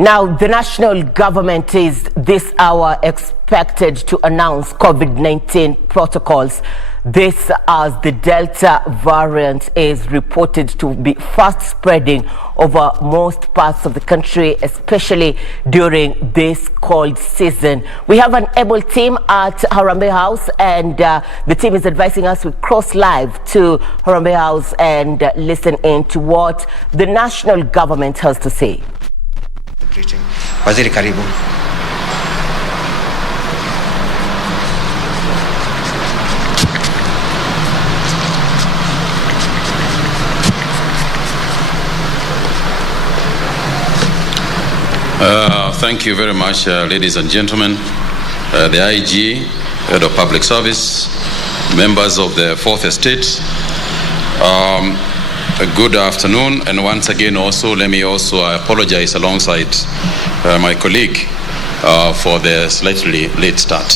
Now, the national government is this hour expected to announce COVID-19 protocols. This as the Delta variant is reported to be fast spreading over most parts of the country, especially during this cold season. We have an able team at Harambee House, and the team is advising us to cross live to Harambee House and listen in to what the national government has to say. Waziri, karibu. Thank you very much, ladies and gentlemen, the IG, Head of Public Service, members of the Fourth Estate. Good afternoon, and once again also let me also apologize alongside my colleague for the slightly late start.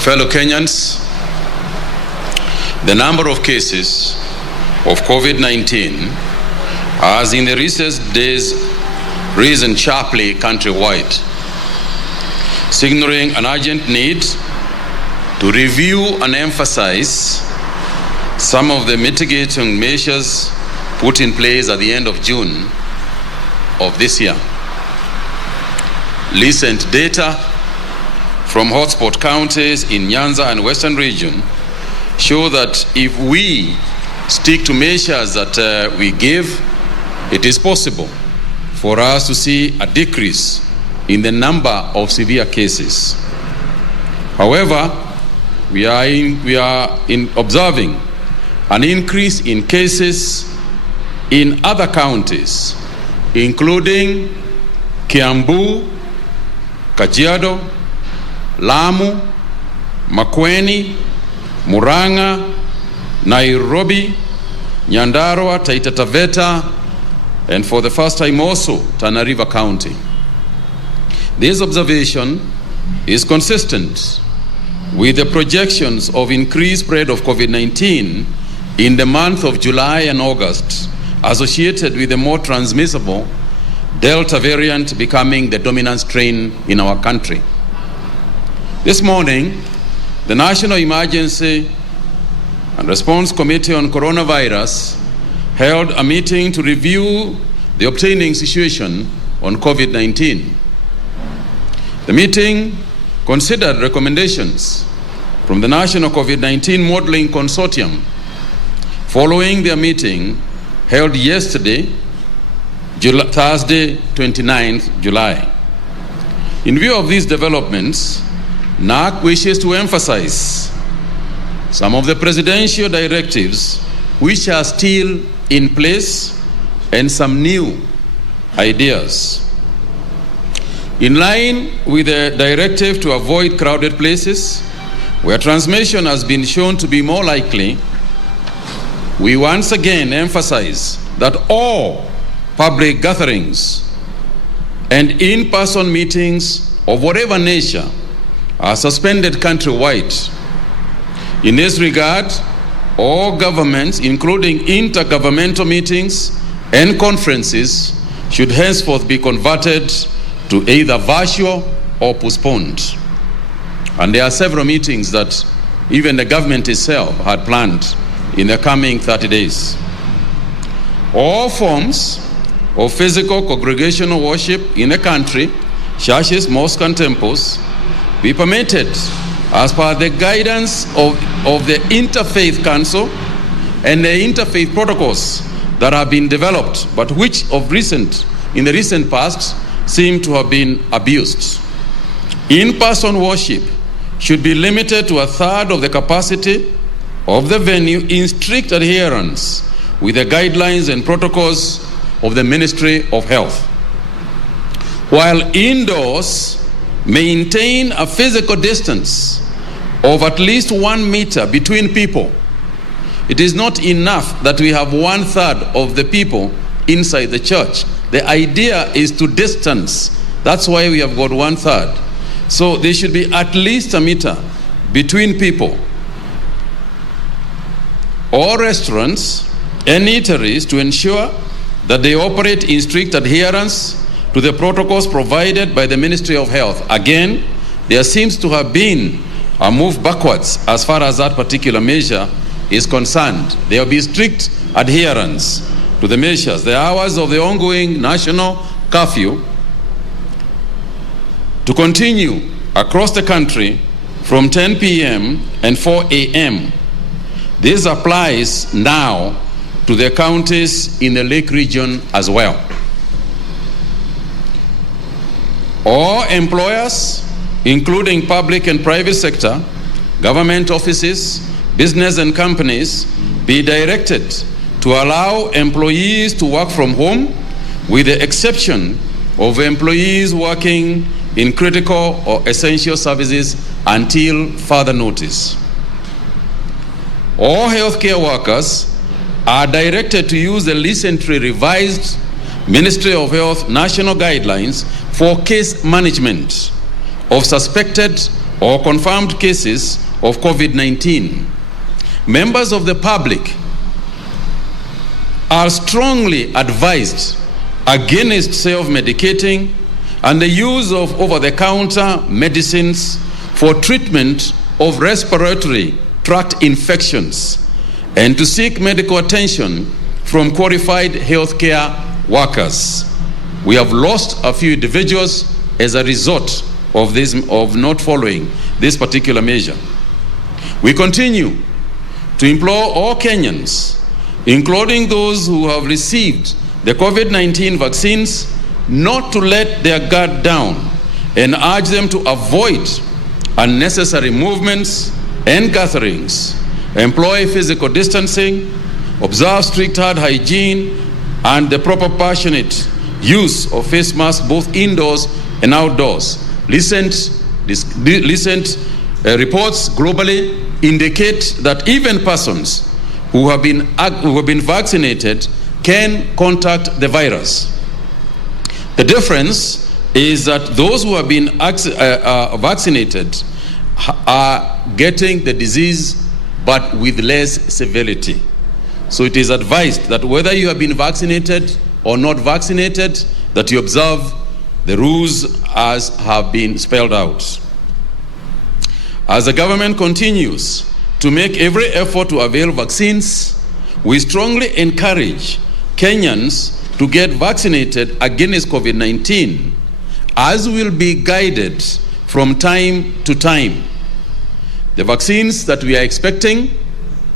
Fellow Kenyans, the number of cases of COVID-19 has in the recent days risen sharply countrywide, signaling an urgent need to review and emphasize some of the mitigating measures put in place at the end of June of this year. Recent data from hotspot counties in Nyanza and Western region show that if we stick to measures that we give, it is possible for us to see a decrease in the number of severe cases. However, we are observing an increase in cases in other counties, including Kiambu, Kajiado, Lamu, Makueni, Murang'a, Nairobi, Nyandarua, Taita Taveta, and for the first time also Tana River County. This observation is consistent with the projections of increased spread of COVID-19 in the month of July and August, associated with the more transmissible Delta variant becoming the dominant strain in our country. This morning, the National Emergency and Response Committee on Coronavirus held a meeting to review the obtaining situation on COVID-19. The meeting considered recommendations from the National COVID-19 Modeling Consortium following their meeting held yesterday, Thursday, 29th July. In view of these developments, NAC wishes to emphasize some of the presidential directives which are still in place and some new ideas. In line with the directive to avoid crowded places where transmission has been shown to be more likely, we once again emphasize that all public gatherings and in-person meetings of whatever nature are suspended countrywide. In this regard, all governments, including intergovernmental meetings and conferences, should henceforth be converted to either virtual or postponed. And there are several meetings that even the government itself had planned in the coming 30 days. All forms of physical congregational worship in the country, churches, mosques, and temples, be permitted as per the guidance of the Interfaith Council and the interfaith protocols that have been developed, but which in the recent past seem to have been abused. In-person worship should be limited to a third of the capacity of the venue in strict adherence with the guidelines and protocols of the Ministry of Health. While indoors, maintain a physical distance of at least 1 meter between people. It is not enough that we have 1/3 of the people inside the church. The idea is to distance. That's why we have got 1/3. So there should be at least 1 meter between people. All restaurants and eateries to ensure that they operate in strict adherence to the protocols provided by the Ministry of Health. Again, there seems to have been a move backwards as far as that particular measure is concerned. There will be strict adherence to the measures. The hours of the ongoing national curfew to continue across the country from 10 p.m. and 4 a.m. This applies now to the counties in the Lake region as well. All employers, including public and private sector, government offices, business and companies, be directed to allow employees to work from home with the exception of employees working in critical or essential services until further notice. All healthcare workers are directed to use the recently revised Ministry of Health national guidelines for case management of suspected or confirmed cases of COVID-19. Members of the public are strongly advised against self-medicating and the use of over-the-counter medicines for treatment of respiratory tract infections and to seek medical attention from qualified healthcare workers. We have lost a few individuals as a result of this, of not following this particular measure. We continue to implore all Kenyans, including those who have received the COVID-19 vaccines, not to let their guard down and urge them to avoid unnecessary movements and gatherings, employ physical distancing, observe strict hand hygiene, and the proper passionate use of face masks both indoors and outdoors. Recent reports globally indicate that even persons who have been vaccinated can contact the virus. The difference is that those who have been vaccinated are getting the disease but with less severity. So it is advised that whether you have been vaccinated or not vaccinated, that you observe the rules as have been spelled out. As the government continues to make every effort to avail vaccines, we strongly encourage Kenyans to get vaccinated against COVID-19, as will be guided from time to time. The vaccines that we are expecting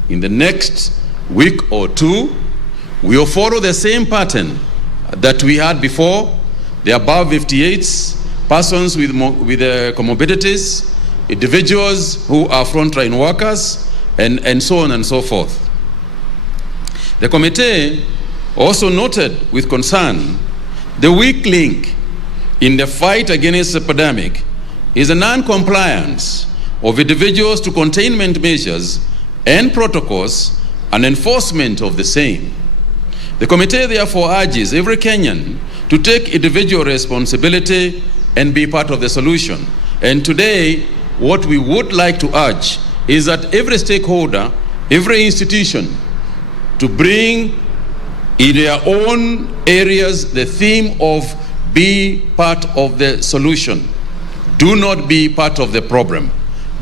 in the next week or two will follow the same pattern that we had before. The above 58s, persons with comorbidities, individuals who are frontline workers, and so on and so forth. The committee also noted with concern the weak link in the fight against the epidemic is a non-compliance of individuals to containment measures and protocols and enforcement of the same. The committee therefore urges every Kenyan to take individual responsibility and be part of the solution. And today, what we would like to urge is that every stakeholder, every institution, to bring in their own areas the theme of be part of the solution. Do not be part of the problem.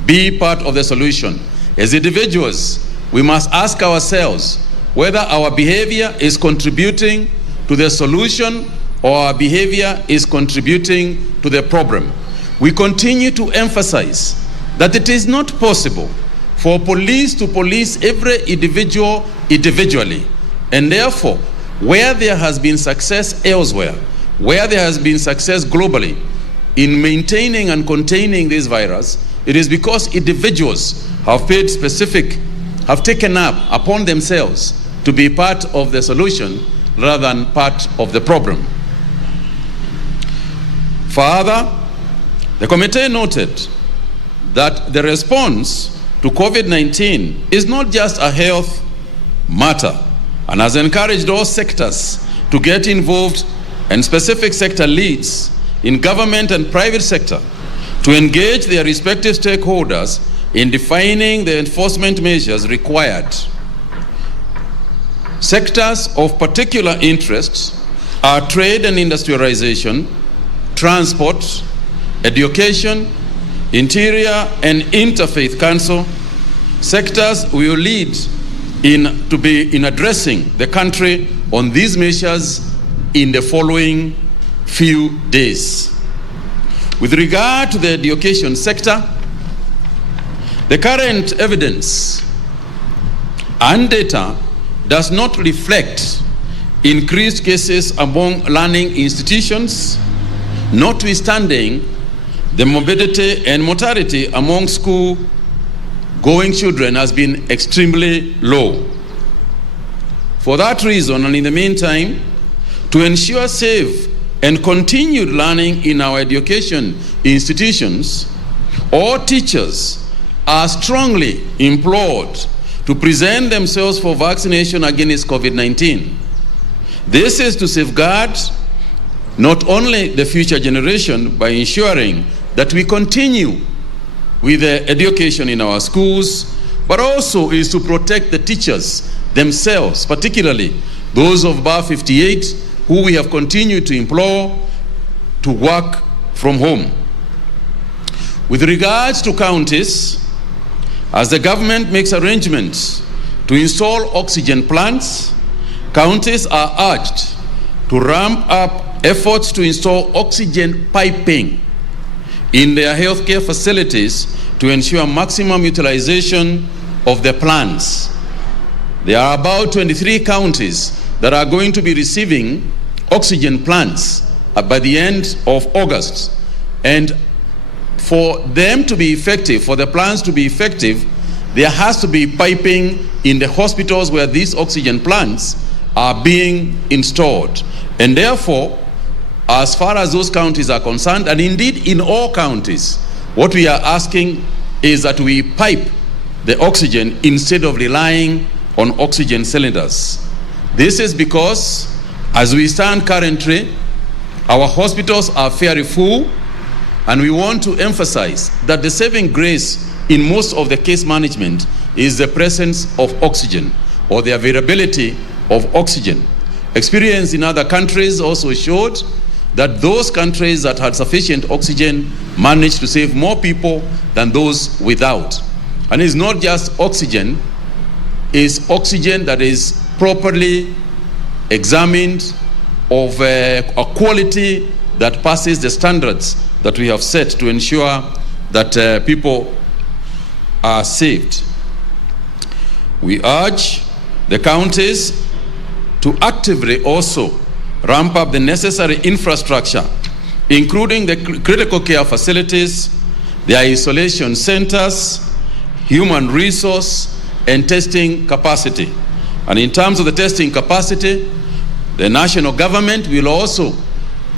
Be part of the solution. As individuals, we must ask ourselves whether our behavior is contributing to the solution or our behavior is contributing to the problem. We continue to emphasize that it is not possible for police to police every individual individually. And therefore, where there has been success elsewhere, where there has been success globally in maintaining and containing this virus, it is because individuals have taken up upon themselves to be part of the solution rather than part of the problem. Further, the committee noted that the response to COVID-19 is not just a health matter and has encouraged all sectors to get involved, and specific sector leads in government and private sector to engage their respective stakeholders in defining the enforcement measures required. Sectors of particular interest are trade and industrialization, transport, education, interior and interfaith council. Sectors will lead in addressing the country on these measures in the following few days. With regard to the education sector, the current evidence and data does not reflect increased cases among learning institutions, notwithstanding the morbidity and mortality among school-going children has been extremely low. For that reason, and in the meantime, to ensure safe and continued learning in our education institutions, all teachers are strongly implored to present themselves for vaccination against COVID-19. This is to safeguard not only the future generation by ensuring that we continue with the education in our schools, but also is to protect the teachers themselves, particularly those of above 58 who we have continued to implore to work from home. With regards to counties, as the government makes arrangements to install oxygen plants, counties are urged to ramp up efforts to install oxygen piping in their healthcare facilities to ensure maximum utilization of the plants. There are about 23 counties that are going to be receiving oxygen plants by the end of August. And for them to be effective, for the plants to be effective, there has to be piping in the hospitals where these oxygen plants are being installed. And therefore, as far as those counties are concerned, and indeed in all counties, what we are asking is that we pipe the oxygen instead of relying on oxygen cylinders. This is because, as we stand currently, our hospitals are fairly full, and we want to emphasize that the saving grace in most of the case management is the presence of oxygen or the availability of oxygen. Experience in other countries also showed that those countries that had sufficient oxygen managed to save more people than those without. And it's not just oxygen, it's oxygen that is properly examined, of a quality that passes the standards that we have set to ensure that people are saved. We urge the counties to actively also ramp up the necessary infrastructure, including the critical care facilities, their isolation centers, human resource, and testing capacity. And in terms of the testing capacity, the national government will also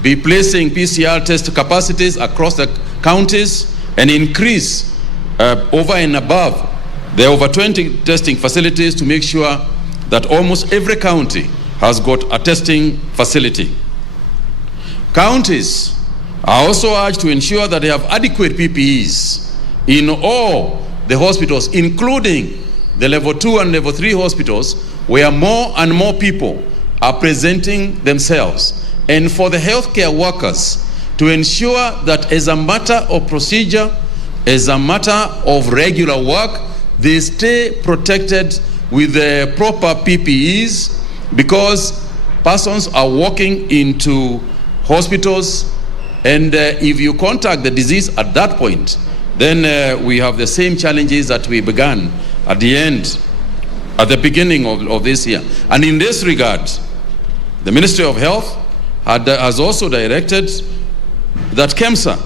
be placing PCR test capacities across the counties and increase over and above the over 20 testing facilities to make sure that almost every county has got a testing facility. Counties are also urged to ensure that they have adequate PPEs in all the hospitals, including the level 2 and level 3 hospitals, where more and more people are presenting themselves. And for the healthcare workers to ensure that as a matter of procedure, as a matter of regular work, they stay protected with the proper PPEs, because persons are walking into hospitals, and if you contact the disease at that point, then we have the same challenges that we began at the beginning of this year. And in this regard, the Ministry of Health has also directed that KEMSA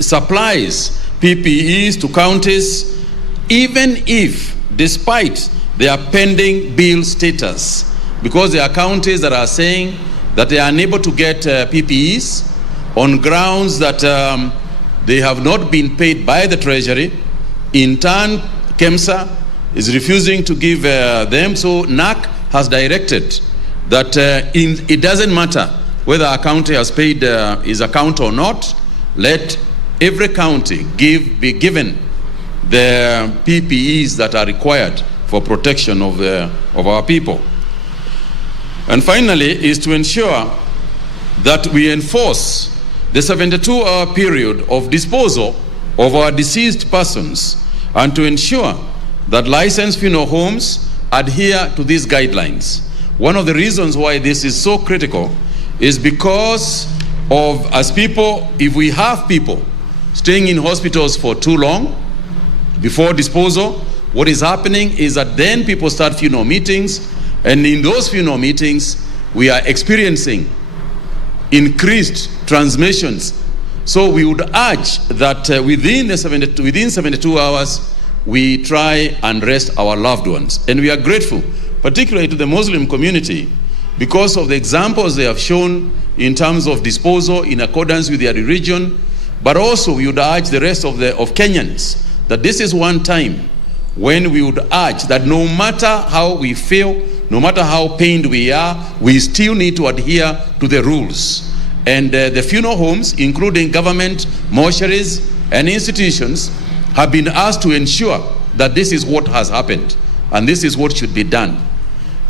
supplies PPEs to counties, even if, despite their pending bill status, because there are counties that are saying that they are unable to get PPEs on grounds that they have not been paid by the Treasury. In turn, KEMSA is refusing to give them, so NAC has directed that it doesn't matter whether a county has paid his account or not, let every county be given the PPEs that are required for protection of our people. And finally is to ensure that we enforce the 72-hour period of disposal of our deceased persons and to ensure that licensed funeral homes adhere to these guidelines. One of the reasons why this is so critical is because of, as people, if we have people staying in hospitals for too long before disposal, what is happening is that then people start funeral meetings, and in those funeral meetings, we are experiencing increased transmissions. So we would urge that within 72 hours, we try and rest our loved ones. And we are grateful, particularly to the Muslim community, because of the examples they have shown in terms of disposal in accordance with their religion. But also we would urge the rest of Kenyans that this is one time when we would urge that no matter how we feel, no matter how pained we are, we still need to adhere to the rules. And the funeral homes, including government, mortuaries, and institutions, have been asked to ensure that this is what has happened, and this is what should be done.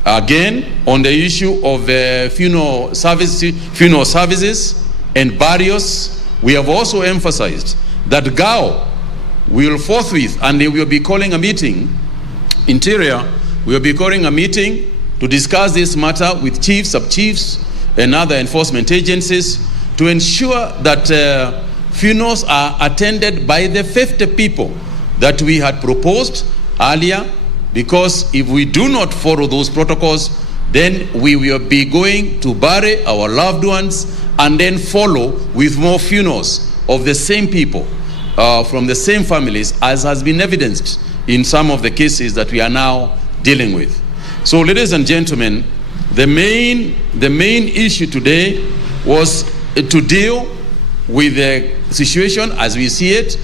Again, on the issue of funeral services and burials, we have also emphasized that GAO will forthwith, and they will be calling a meeting, Interior will be calling a meeting to discuss this matter with chiefs, sub-chiefs, and other enforcement agencies to ensure that funerals are attended by the 50 people that we had proposed earlier, because if we do not follow those protocols, then we will be going to bury our loved ones and then follow with more funerals of the same people from the same families, as has been evidenced in some of the cases that we are now dealing with. So, ladies and gentlemen, the main issue today was to deal with the situation as we see it,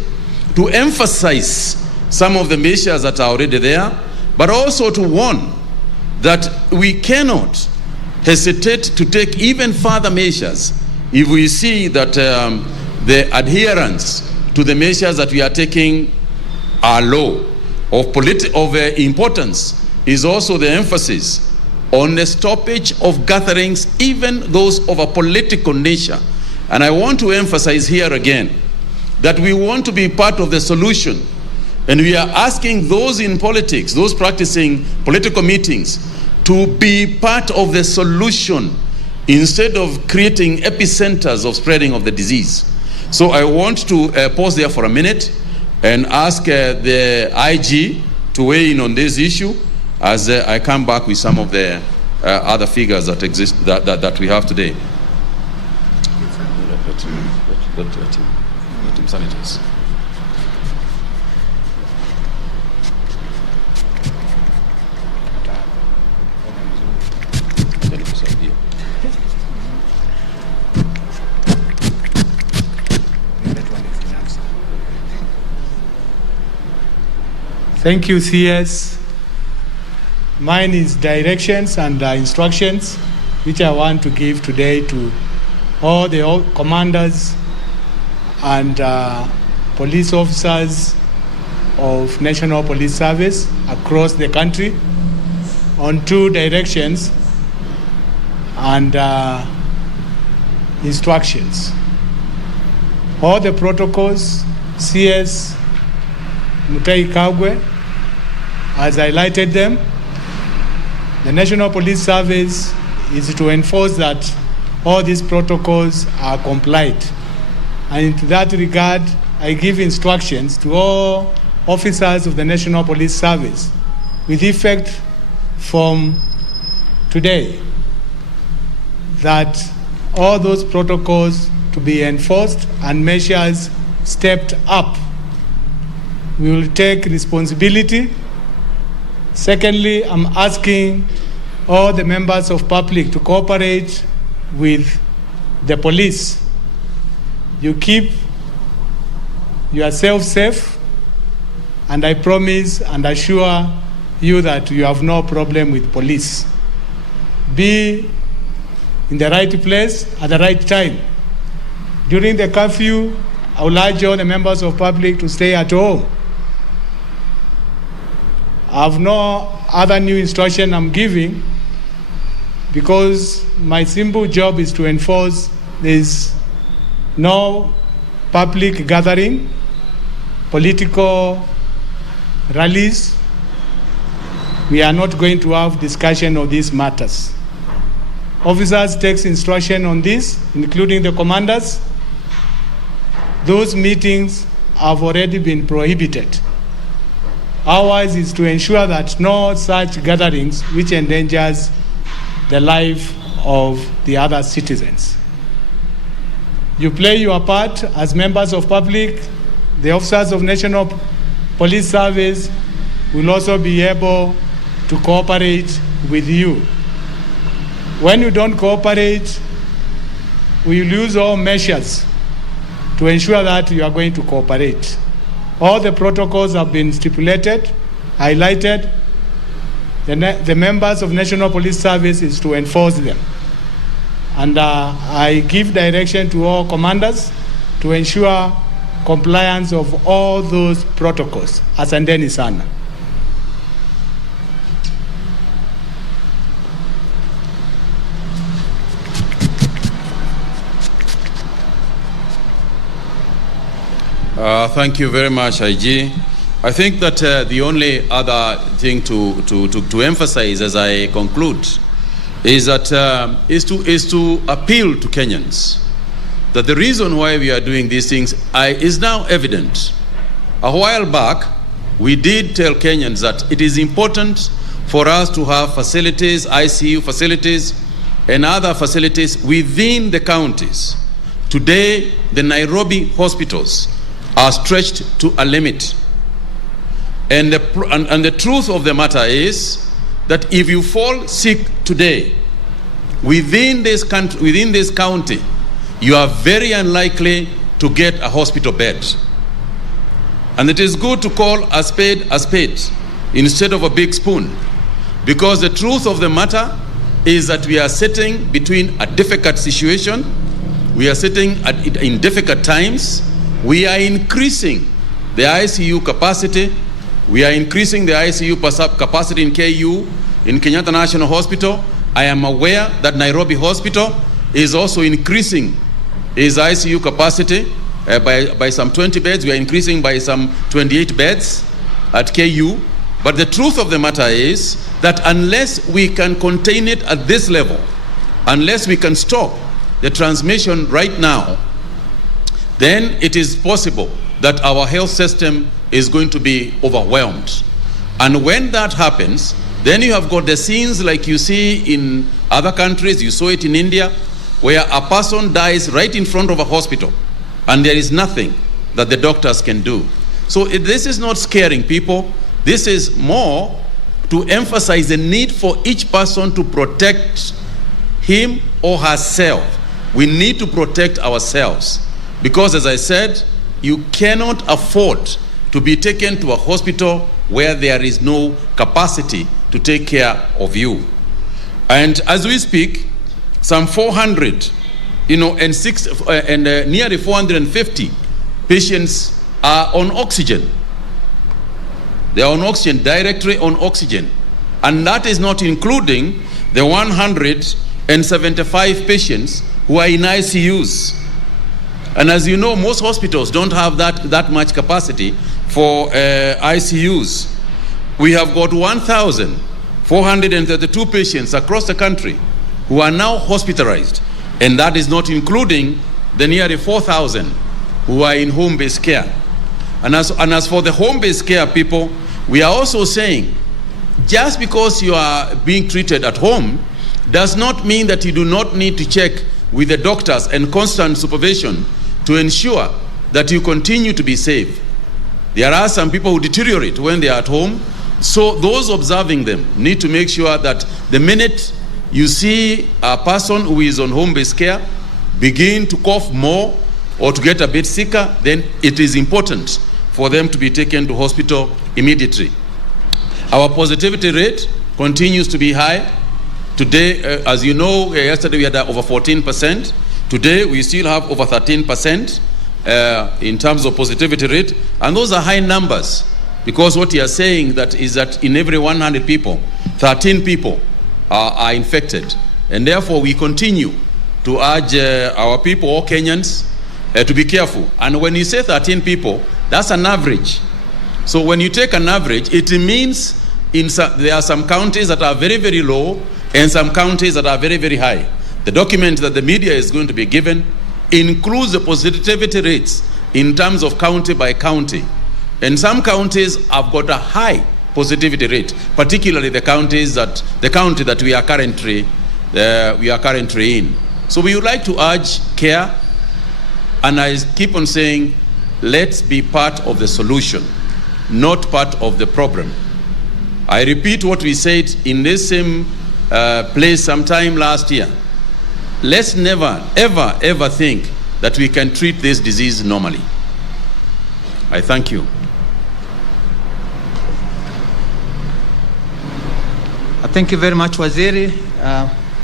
to emphasize some of the measures that are already there, but also to warn that we cannot hesitate to take even further measures if we see that the adherence to the measures that we are taking are low. Of importance is also the emphasis on the stoppage of gatherings, even those of a political nature. And I want to emphasize here again that we want to be part of the solution. And we are asking those in politics, those practicing political meetings, to be part of the solution instead of creating epicenters of spreading of the disease. So I want to pause there for a minute and ask the IG to weigh in on this issue as I come back with some of the other figures that exist, that we have today. Let him sanitize. Thank you, CS. Mine is directions and instructions which I want to give today to all the commanders and police officers of National Police Service across the country on 2 directions and instructions. All the protocols, CS Mutahi Kagwe has highlighted them. The National Police Service is to enforce that all these protocols are complied. And in that regard, I give instructions to all officers of the National Police Service with effect from today that all those protocols to be enforced and measures stepped up. We will take responsibility. Secondly, I'm asking all the members of public to cooperate with the police. You keep yourself safe, and I promise and assure you that you have no problem with police. Be in the right place at the right time. During the curfew, I would urge all the members of public to stay at home. I have no other new instruction I'm giving, because my simple job is to enforce there's no public gathering, political rallies. We are not going to have discussion of these matters. Officers takes instruction on this, including the commanders. Those meetings have already been prohibited. Ours is to ensure that no such gatherings which endangers the life of the other citizens. You play your part as members of public. The officers of National Police Service will also be able to cooperate with you. When you don't cooperate, we will use all measures to ensure that you are going to cooperate. All the protocols have been stipulated, highlighted. The members of National Police Service is to enforce them. And I give direction to all commanders to ensure compliance of all those protocols. Asanteni sana. Thank you very much, IG. I think that the only other thing to emphasize as I conclude is that is to appeal to Kenyans that the reason why we are doing these things is now evident. A while back, we did tell Kenyans that it is important for us to have facilities, ICU facilities, and other facilities within the counties. Today, the Nairobi hospitals are stretched to a limit. And the truth of the matter is that if you fall sick today within this country, within this county, you are very unlikely to get a hospital bed. And it is good to call a spade instead of a big spoon, because the truth of the matter is that we are sitting between a difficult situation. We are sitting in difficult times. We are increasing the ICU capacity. We are increasing the ICU capacity in KU, in Kenyatta National Hospital. I am aware that Nairobi Hospital is also increasing its ICU capacity by some 20 beds. We are increasing by some 28 beds at KU. But the truth of the matter is that unless we can contain it at this level, unless we can stop the transmission right now, then it is possible that our health system is going to be overwhelmed. And when that happens, then you have got the scenes like you see in other countries. You saw it in India, where a person dies right in front of a hospital and there is nothing that the doctors can do. So this is not scaring people. This is more to emphasize the need for each person to protect him or herself. We need to protect ourselves, because as I said, you cannot afford to be taken to a hospital where there is no capacity to take care of you. And as we speak, some 400, and nearly 450 patients are on oxygen. They are on oxygen, directly on oxygen. And that is not including the 175 patients who are in ICUs. And as you know, most hospitals don't have that much capacity for ICUs. We have got 1,432 patients across the country who are now hospitalized. And that is not including the nearly 4,000 who are in home-based care. And as for the home-based care people, we are also saying, just because you are being treated at home does not mean that you do not need to check with the doctors and constant supervision to ensure that you continue to be safe. There are some people who deteriorate when they are at home, so those observing them need to make sure that the minute you see a person who is on home-based care begin to cough more or to get a bit sicker, then it is important for them to be taken to hospital immediately. Our positivity rate continues to be high. Today, as you know, yesterday we had over 14%. Today, we still have over 13% in terms of positivity rate. And those are high numbers, because what you are saying that is that in every 100 people, 13 people are infected. And therefore, we continue to urge our people, all Kenyans, to be careful. And when you say 13 people, that's an average. So when you take an average, it means there are some counties that are very, very low and some counties that are very, very high. The document that the media is going to be given includes the positivity rates in terms of county by county. And some counties have got a high positivity rate, particularly the county that we are currently in. So we would like to urge care, and I keep on saying, let's be part of the solution, not part of the problem. I repeat what we said in this same place sometime last year. Let's never, ever, ever think that we can treat this disease normally. I thank you. Thank you very much, Waziri.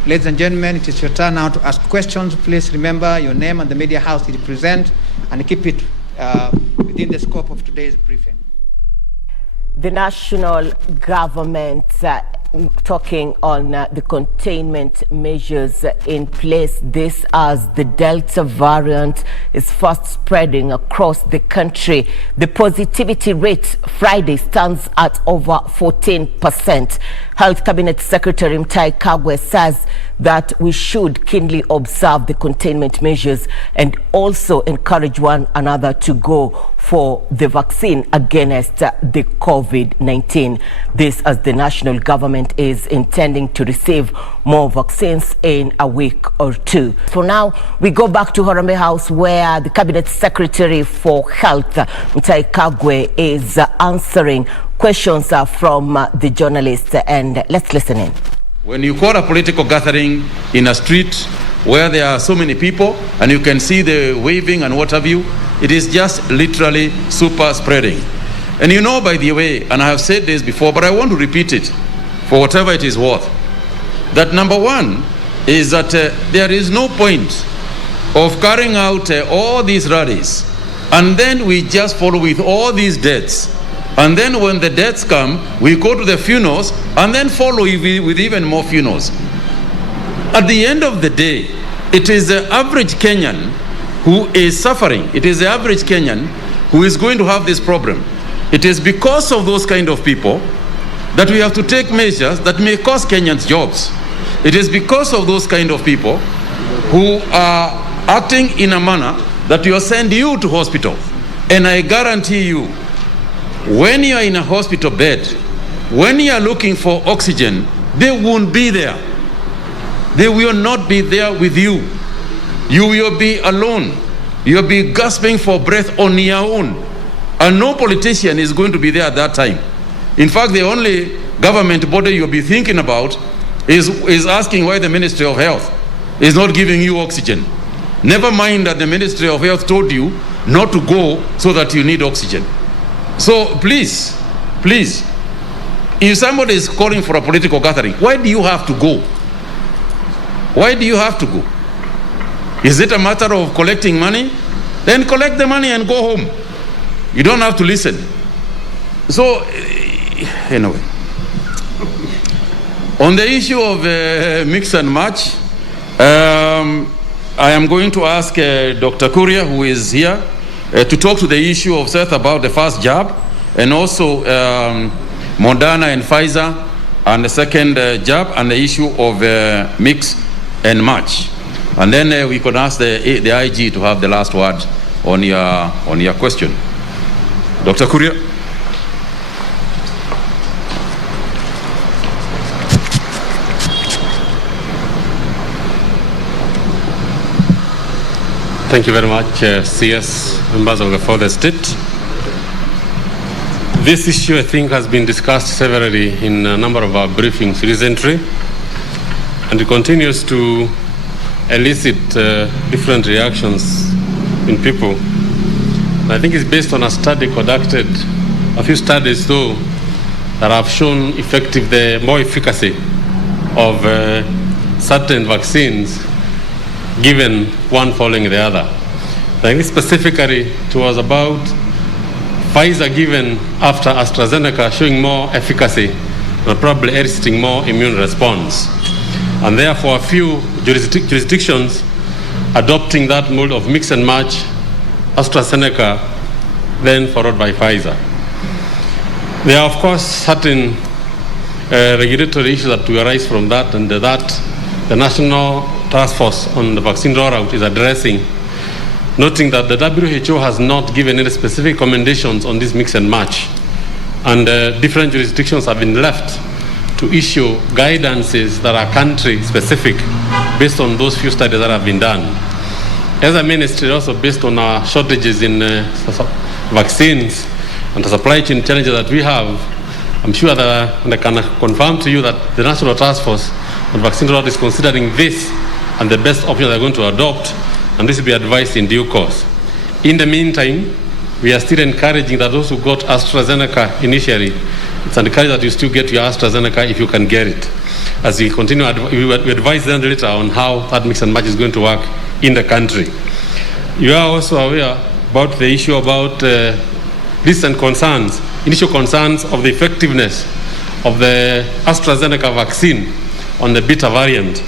Ladies and gentlemen, it is your turn now to ask questions. Please remember your name and the media house you represent, and keep it within the scope of today's briefing. The national government talking on the containment measures in place. This as the Delta variant is fast spreading across the country. The positivity rate Friday stands at over 14%. Health Cabinet Secretary Mutahi Kagwe says that we should keenly observe the containment measures and also encourage one another to go for the vaccine against the COVID-19. This as the national government is intending to receive more vaccines in a week or two. For now, we go back to Harambee House, where the Cabinet Secretary for Health, Mutahi Kagwe, is answering questions from the journalists, and let's listen in. When you call a political gathering in a street where there are so many people and you can see the waving and what have you, it is just literally super spreading. And you know, by the way, and I have said this before, but I want to repeat it for whatever it is worth, that number one is that there is no point of carrying out all these rallies and then we just follow with all these deaths. And then when the deaths come, we go to the funerals and then follow with even more funerals. At the end of the day, it is the average Kenyan who is suffering. It is the average Kenyan who is going to have this problem. It is because of those kind of people that we have to take measures that may cost Kenyans jobs. It is because of those kind of people who are acting in a manner that will send you to hospital. And I guarantee you, when you are in a hospital bed, when you are looking for oxygen, they won't be there. They will not be there with you. You will be alone. You'll be gasping for breath on your own. And no politician is going to be there at that time. In fact, the only government body you'll be thinking about is asking why the Ministry of Health is not giving you oxygen. Never mind that the Ministry of Health told you not to go so that you need oxygen. So please, if somebody is calling for a political gathering, why do you have to go? Why do you have to go? Is it a matter of collecting money? Then collect the money and go home. You don't have to listen. So, anyway. On the issue of mix and match, I am going to ask Dr. Kuria, who is here, to talk to the issue of Seth about the first jab, and also Moderna and Pfizer, and the second jab, and the issue of mix and match. And then we could ask the IG to have the last word on your question. Dr. Kuria. Thank you very much, CS, members of the Fourth Estate. This issue, I think, has been discussed severally in a number of our briefings recently, and it continues to elicit different reactions in people. I think it's based on a study conducted, a few studies though, that have shown the more efficacy of certain vaccines given one following the other. I think specifically it was about Pfizer given after AstraZeneca showing more efficacy and probably eliciting more immune response. And therefore, a few jurisdictions adopting that mode of mix and match, AstraZeneca, then followed by Pfizer. There are, of course, certain regulatory issues that will arise from that, and that the National Task Force on the vaccine rollout is addressing, noting that the WHO has not given any specific recommendations on this mix and match, and different jurisdictions have been left to issue guidances that are country-specific based on those few studies that have been done. As a ministry, also based on our shortages in vaccines and the supply chain challenges that we have, I'm sure that I can confirm to you that the National Task Force on Vaccine Rollout is considering this and the best option they're going to adopt, and this will be advised in due course. In the meantime, we are still encouraging that those who got AstraZeneca initially, it's encouraged that you still get your AstraZeneca if you can get it. As we continue, we advise them later on how that mix and match is going to work in the country. You are also aware about the issue about recent concerns, initial concerns of the effectiveness of the AstraZeneca vaccine on the Beta variant,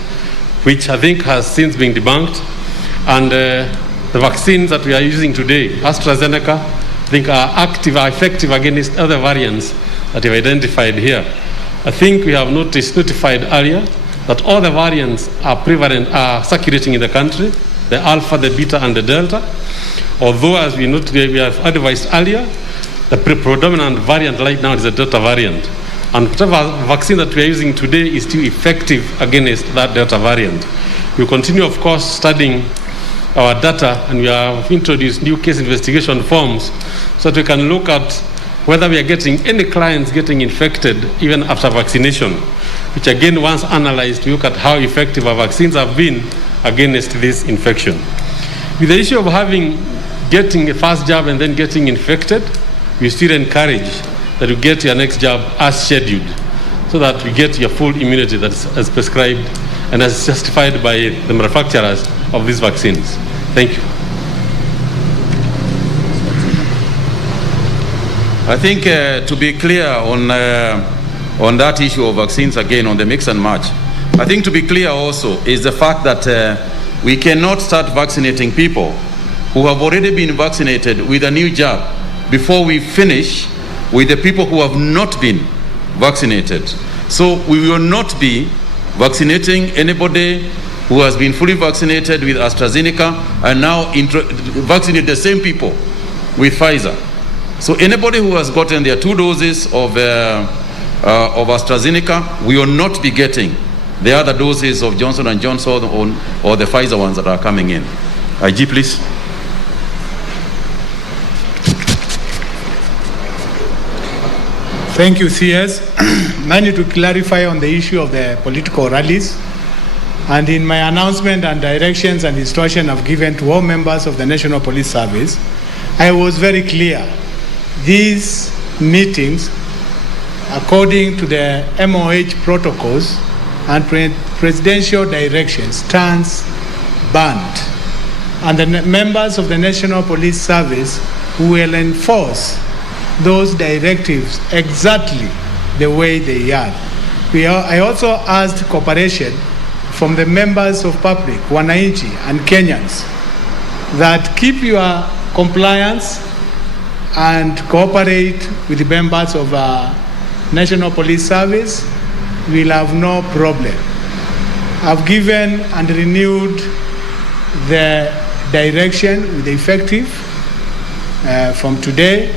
which I think has since been debunked. And the vaccines that we are using today, AstraZeneca, I think are effective against other variants that we have identified here. I think we have notified earlier that all the variants are prevalent, are circulating in the country, the Alpha, the Beta, and the Delta. Although, as we have advised earlier, the predominant variant right now is the Delta variant. And whatever vaccine that we are using today is still effective against that Delta variant. We continue, of course, studying our data, and we have introduced new case investigation forms so that we can look at whether we are getting any clients getting infected even after vaccination, which again, once analyzed, we look at how effective our vaccines have been against this infection. With the issue of getting a first jab and then getting infected, we still encourage that you get your next jab as scheduled so that we get your full immunity that's as prescribed and as justified by the manufacturers of these vaccines. Thank you. I think to be clear on that issue of vaccines, again, on the mix and match, I think to be clear also is the fact that we cannot start vaccinating people who have already been vaccinated with a new jab before we finish with the people who have not been vaccinated. So we will not be vaccinating anybody who has been fully vaccinated with AstraZeneca and now vaccinate the same people with Pfizer. So anybody who has gotten their 2 doses of AstraZeneca, we will not be getting the other doses of Johnson & Johnson or the Pfizer ones that are coming in. IG, please. Thank you, CS. I need to clarify on the issue of the political rallies. And in my announcement and directions and instruction I've given to all members of the National Police Service, I was very clear. These meetings, according to the MOH protocols and presidential directions, stands banned. And the members of the National Police Service will enforce those directives exactly the way they are. I also asked cooperation from the members of public, Wananchi and Kenyans, that keep your compliance and cooperate with the members of National Police Service. We'll have no problem. I've given and renewed the direction with the effective from today.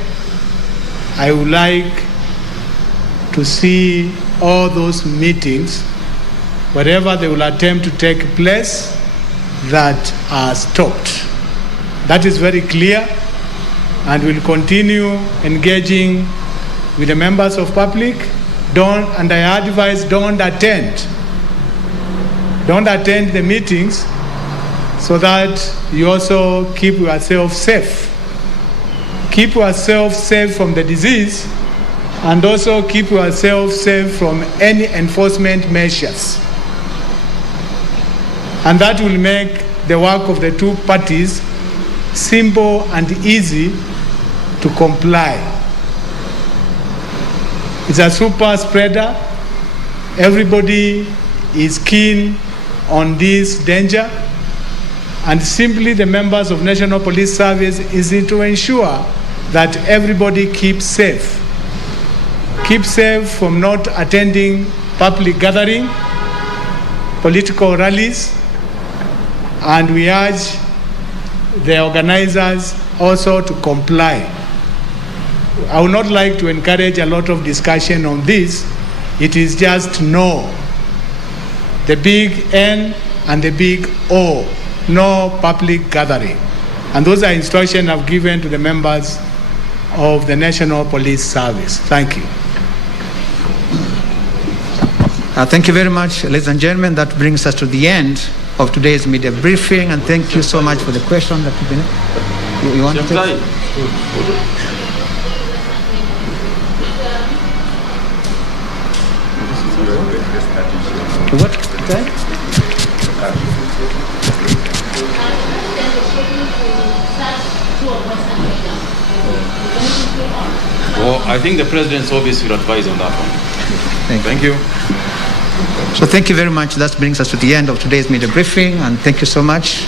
I would like to see all those meetings, wherever they will attempt to take place, that are stopped. That is very clear, and we'll continue engaging with the members of public. And I advise, don't attend the meetings, so that you also keep yourself safe. Keep yourself safe from the disease, and also keep yourself safe from any enforcement measures. And that will make the work of the two parties simple and easy, to comply. It's a super spreader. Everybody is keen on this danger, and simply the members of National Police Service is to ensure that everybody keeps safe. Keep safe from not attending public gathering, political rallies, and we urge the organizers also to comply. I would not like to encourage a lot of discussion on this. It is just no. The big N and the big O, no public gathering. And those are instructions I've given to the members of the National Police Service. Thank you. Thank you very much, ladies and gentlemen. That brings us to the end of today's media briefing, and thank you so much for the question that you've been. You want to take? What? Okay. Well, I think the President's office will advise on that one. Thank you. So thank you very much. That brings us to the end of today's media briefing, and thank you so much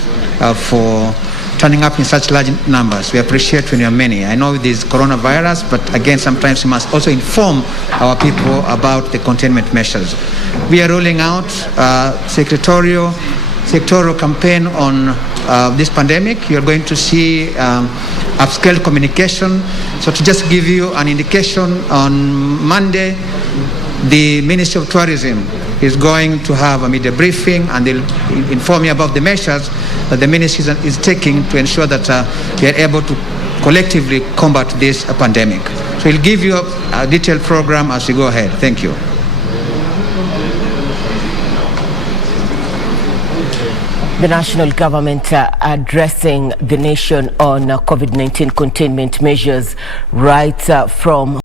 for turning up in such large numbers. We appreciate when you are many. I know there's coronavirus, but again, sometimes we must also inform our people about the containment measures. We are rolling out sectoral campaign on this pandemic. You're going to see upscale communication. So to just give you an indication, on Monday, the Ministry of Tourism is going to have a media briefing, and they'll inform you about the measures that the ministry is taking to ensure that we are able to collectively combat this pandemic. So we'll give you a detailed program as we go ahead. Thank you. The national government addressing the nation on COVID-19 containment measures right from